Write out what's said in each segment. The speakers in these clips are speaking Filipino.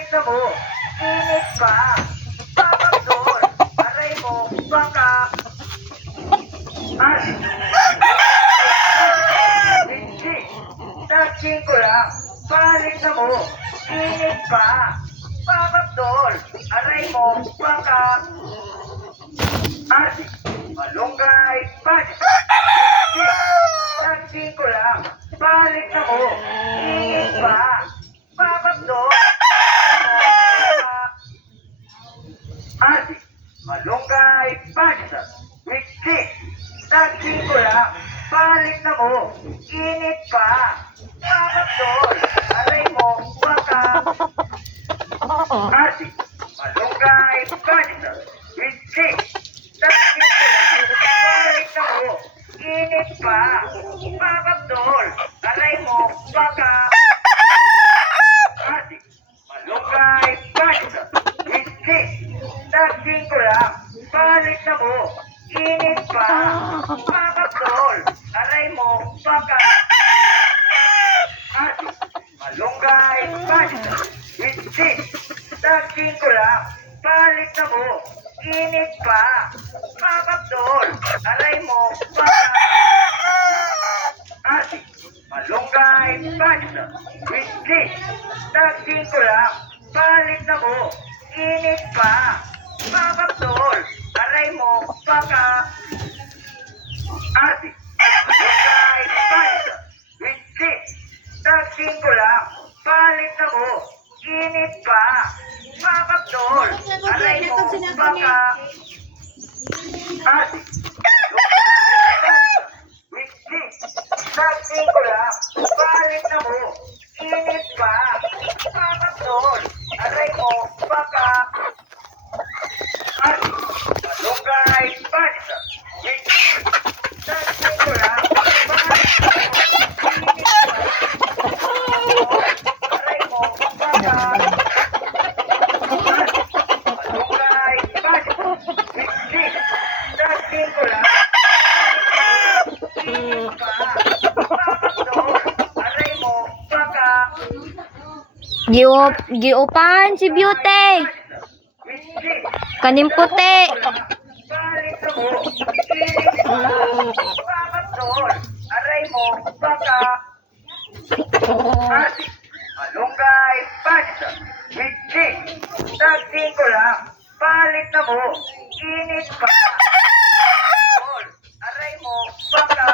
Palit na mo. Init pa. Papagdol. Aray mo. Baka. As. Hindi. Touching ko lang. Palit na mo. Init pa. Papagdol. Aray mo. Baka. As. Malunggay. Palit. Touching ko lang. Palit na mo. Init pa. Papagdol. Ati, malunggay, pasta, wiksi, touching ko lang, palit na mo, init pa, papagdol, aray mo, baka. Ati, malunggay, pasta, wiksi, touching ko lang, palit na mo, init pa, papagdol, aray mo, baka. Ati, malunggay, pasta, wiksi, touching ko lang, palit na mo, init pa, papagdol, aray mo, baka. Ati, malunggay, pasta, wiksi, touching ko lang, palit na mo, init pa, papagdol, aray mo, baka. Ati, malunggay, pasta, wiksi, touching ko lang, palit na mo, init pa, papagdol, aray mo, baka. Ati, malunggay, pasta, wiksi, touching ko lang, palit na mo, init pa, papagdol, aray mo, baka. Ati, malunggay, pasta, wiksi, touching ko lang, palit na mo, init pa, papagdol, aray mo, baka. Ati, malunggay, pasta, wiksi, touching ko lang, palit na mo, init pa, aray mo, baka. Ati, malunggay, pasta, wiksi, touching ko lang, init pa, papagdol, aray mo, baka. Giupan si Beauty. Wiksi, Kaning puti. palit na mo, init pa, papagdol, aray mo, baka. Ati, malunggay, pasta, wiksi, touching ko lang, palit na mo, init pa, papagdol, aray mo, baka.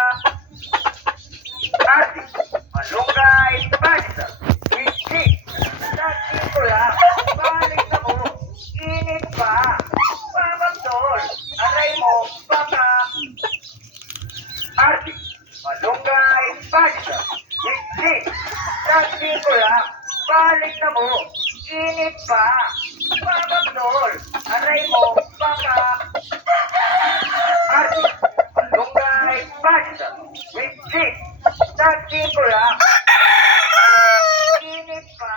Ati, malunggay, pasta, wiksi, touching ko lang, palit na mo, init pa, papagdol, aray mo, baka. Ati, malunggay, pasta, wiksi, touching ko lang, palit na mo, init pa, papagdol, aray mo, baka. Ati, malunggay, pasta, wiksi, touching ko lang, init pa,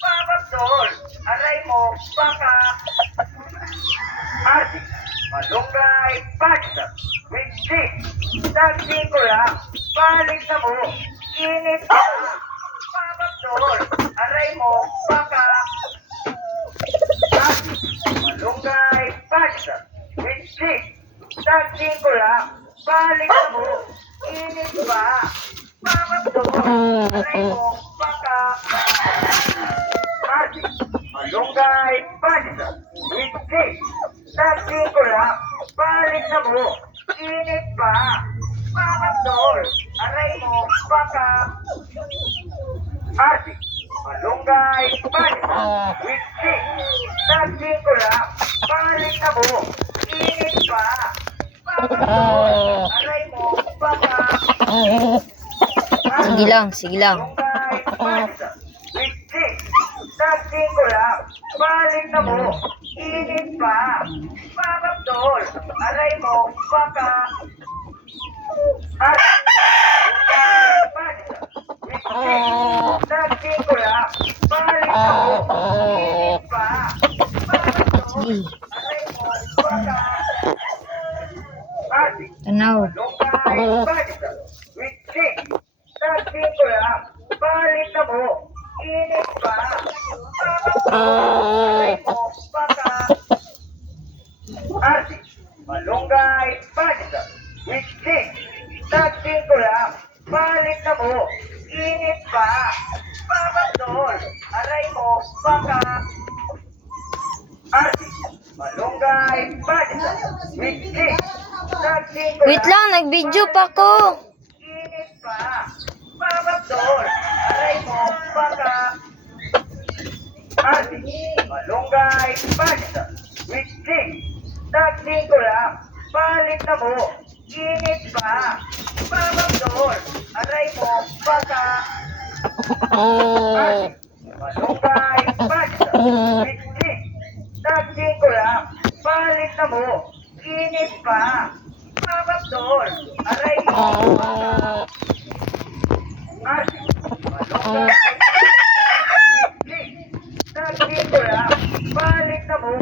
papagdol, aray mo, baka. Ati, malunggay, pasta, wiksi, touching ko lang, palit na mo, init pa, papagdol, aray mo, baka. Ati, malunggay, pasta, wiksi, touching ko lang, palit na mo, init pa, papagdol, aray mo, baka. Ati, malunggay, pasta, wiksi, touching ko lang, palit na mo, init pa, papagdol, aray mo, baka. Ati, malunggay, pasta, wiksi, touching ko lang, palit na mo, init pa, papagdol, aray mo, baka. Sige lang, sige lang. Malunggay, pasta, wiksi, touching ko lang, palit na mo, init pa, papagdol, aray mo, baka. At, malunggay, pasta, wiksi, touching ko lang, palit na mo, init pa, papagdol, aray mo, baka. Ati, Tanaw. malunggay, pasta, wiksi, touching ko lang, palit na mo, init pa, papagdol, Aray mo, baka. Ate, malunggay, pasta. Witchik, tatin ko lang. Balik na mo, init pa. Babagdol, aray mo, baka. Ate, malunggay, pasta. Witchik, tatin ko lang. Wait lang, nag-video pa ko. Init pa. Babagdol, aray mo, baka. Ate, malunggay, pasta. Witchik, tatin ko lang. Balik na mo, init pa. Babagdol, aray mo, baka. Ate, malunggay, pasta. Witchik, tatin ko lang. Balik na mo, init pa. Babagdol, aray mo, baka. Ate, malunggay, witchik, tatin ko lang. Balik na mo,